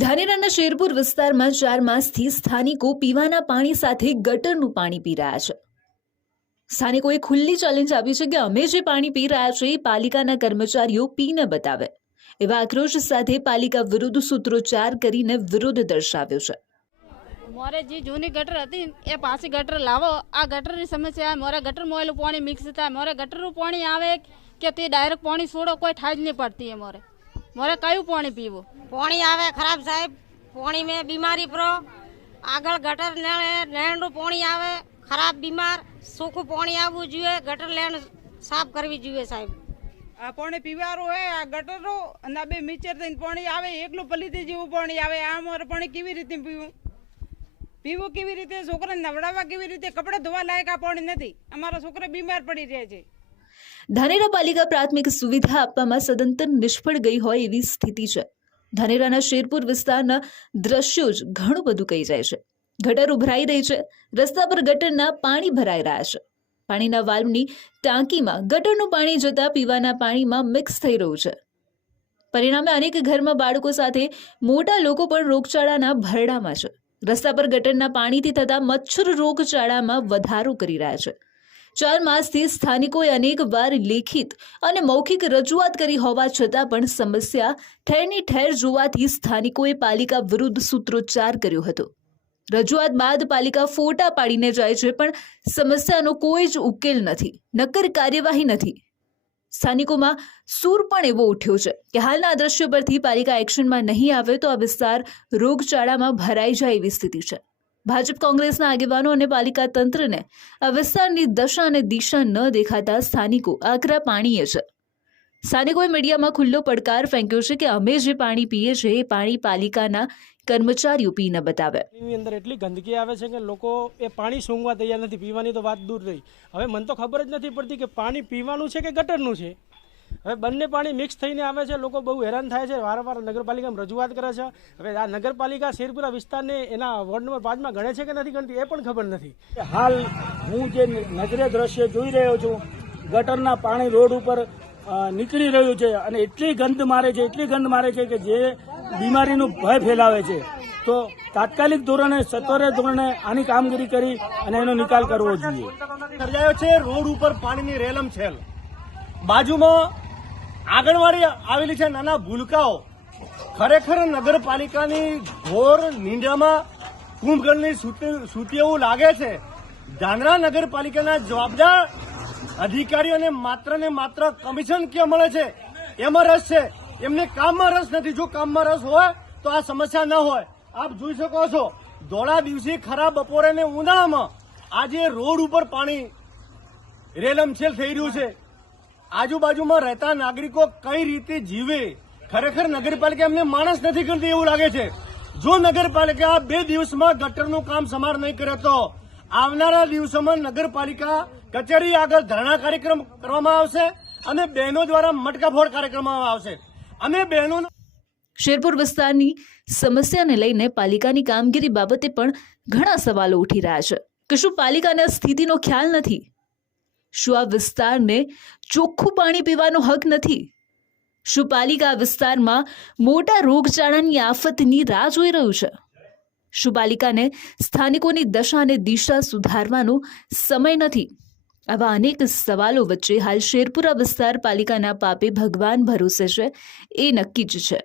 ધાનેરાના શેરપુર વિસ્તારમાં 4 માસથી સ્થાનિકો પીવાના પાણી સાથે ગટરનું પાણી પી રહ્યા છે। સ્થાનિકોએ ખુલ્લી ચેલેન્જ આપી છે કે અમે જે પાણી પી રહ્યા છીએ એ પાલિકાના કર્મચારીઓ પીને બતાવે। એવા આક્રોશ સાથે પાલિકા વિરુદ્ધ સૂત્રોચ્ચાર કરીને વિરોધ દર્શાવ્યો છે। मोरे जी जूनी गटर थी ए पासी गटर लावो आ गटर की समस्या है। मोरे गटर में पानी मिक्स था। मोरे गटर पानी आवे के ती डायरेक्ट पानी छोड़ो कोई ठाज नहीं पड़ती है। मोरे कयु पानी पीवो पानी आवे खराब साहेब। पानी में बीमारी पड़ो आगळ गटर लेण पानी आवे खराब बीमार सूखू पानी आवू जुए गटर लेण साफ करवी जुए साहेब। आ पानी पीवारू है आ गटरो अने बे मीचर थईने पानी आवे एकलू पलीती जेवू पानी आवे आ मोरे पानी केवी रीते पीवू केवी रीते छोकरा नवડાવવા केवी रीते कपड़ा धोवा लायक आ पानी नथी। अमारा छोकरा बीमार पड़ी रह्या छे। ધાનેરા પાલિકા પ્રાથમિક સુવિધા આપવામાં સદંતર નિષ્ફળ ગઈ હોય એવી સ્થિતિ છે। ધાનેરાના શેરપુર વિસ્તારના દ્રશ્યો જ ઘણું બધું કહી જાય છે। ગટર ઉભરાઈ રહી છે। રસ્તા પર ગટરના પાણી ભરાઈ રહ્યા છે। પાણીના વાલ્વની ટાંકીમાં ગટરનું પાણી જતા પીવાના પાણીમાં મિક્સ થઈ રહ્યું છે। પરિણામે અનેક ઘરમાં બાળકો સાથે મોટા લોકો પણ રોગચાળાના ભરડામાં છે। રસ્તા પર ગટરના પાણીથી થતા મચ્છર રોગચાળામાં વધારો કરી રહ્યા છે। 4 માસથી સ્થાનિકોએ અનેક વાર લેખિત અને મૌખિક રજૂઆત કરી હોવા છતાં પણ સમસ્યા ઠેરની ઠેર જોવાથી સ્થાનિકોએ પાલિકા વિરુદ્ધ સૂત્રોચ્ચાર કર્યો હતો। રજૂઆત બાદ પાલિકા ફોટા પાડીને જાય છે પણ સમસ્યાનો કોઈ જ ઉકેલ નથી, નક્કર કાર્યવાહી નથી। સ્થાનિકોમાં સૂર પણ એવો ઉઠ્યો છે કે હાલના દ્રશ્યો પરથી પાલિકા એક્શનમાં નહીં આવે તો આ વિસ્તાર રોગચાળામાં ભરાઈ જાય એવી સ્થિતિ છે। ભાજપ કોંગ્રેસના આગેવાનો અને પાલિકા તંત્રને આ વિસ્તારની દશા અને દિશા ન દેખાતા સ્થાનિકો આકરા પાણીએ છે। સ્થાનિકોએ મીડિયામાં ખુલ્લો પડકાર ફેંક્યો છે કે અમે જે પાણી પીએ છીએ એ પાણી પાલિકાના કર્મચારીઓ પી ન બતાવે। ની અંદર એટલી ગંદકી આવે છે કે લોકો એ પાણી સૂંઘવા તૈયાર નથી। પીવાની તો વાત દૂર રહી। હવે મને તો ખબર જ નથી પડતી કે પાણી પીવાનું છે કે ગટરનું છે। હવે બંને પાણી મિક્સ થઈને આવે છે। લોકો બહુ હેરાન થાય છે। વારંવાર નગરપાલિકામાં રજૂઆત કરે છે। હવે આ નગરપાલિકા શેરપુરા વિસ્તારને એના વોર્ડ નંબર 5 માં ગણે છે કે નથી ગણતી એ પણ ખબર નથી। હાલ હું જે નજરે દ્રશ્ય જોઈ રહ્યો છું ગટરના પાણી રોડ ઉપર નીકળી રહ્યું છે અને એટલી ગંધ મારે છે કે જે બીમારીનું ભય ફેલાવે છે। તો તાત્કાલિક ધોરણે સત્વરે ધોરણે આની કામગીરી કરી અને એનો નિકાલ કરવો જોઈએ। સર્જાયો છે રોડ ઉપર પાણીની રેલમછેલ। બાજુમાં આંગણવાડી આવેલી છે। નાના ભૂલકાઓ ખરેખર નગરપાલિકાની ઘોર નિંદ્રામાં કુંભકર્ણની સૂતી એવું લાગે છે। ધાનેરા નગરપાલિકાના જવાબદાર અધિકારીઓને માત્ર ને માત્ર કમિશન કેમ મળે છે એમાં રસ છે, એમને કામમાં રસ નથી। જો કામમાં રસ હોય તો આ સમસ્યા ન હોય। આપ જોઈ શકો છો ધોળા દિવસે ખરાબ બપોરે ને ઉનાળામાં આજે રોડ ઉપર પાણી રેલમછેલ થઈ રહ્યું છે। આજુબાજુમાં રહેતા નાગરિકો કઈ રીતે જીવે ખરેખર નગરપાલિકા એમને માણસ નથી કરતી એવું લાગે છે। જો નગરપાલિકા 2 દિવસમાં ગટરનું કામ સમાર નહીં કરે તો આવનારા દિવસોમાં નગરપાલિકા કચેરી આગળ ધરણા કાર્યક્રમ કરવામાં આવશે અને બહેનો દ્વારા મટકાફોડ કાર્યક્રમ આવશે અને બહેનો શેરપુર વિસ્તારની સમસ્યાને લઈને પાલિકાની કામગીરી બાબતે પણ ઘણા સવાલો ઉઠી રહ્યા છે કે શું પાલિકાને આ સ્થિતિનો ખ્યાલ નથી? શું આ વિસ્તારને ચોખ્ખું પાણી પીવાનો હક નથી? શું પાલિકા આ વિસ્તારમાં મોટા રોગચાળાની આફતની રાહ જોઈ રહ્યું છે? શું પાલિકાને સ્થાનિકોની દશા અને દિશા સુધારવાનો સમય નથી? આવા અનેક સવાલો વચ્ચે હાલ શેરપુરા વિસ્તાર પાલિકાના પાપે ભગવાન ભરોસે છે એ નક્કી જ છે।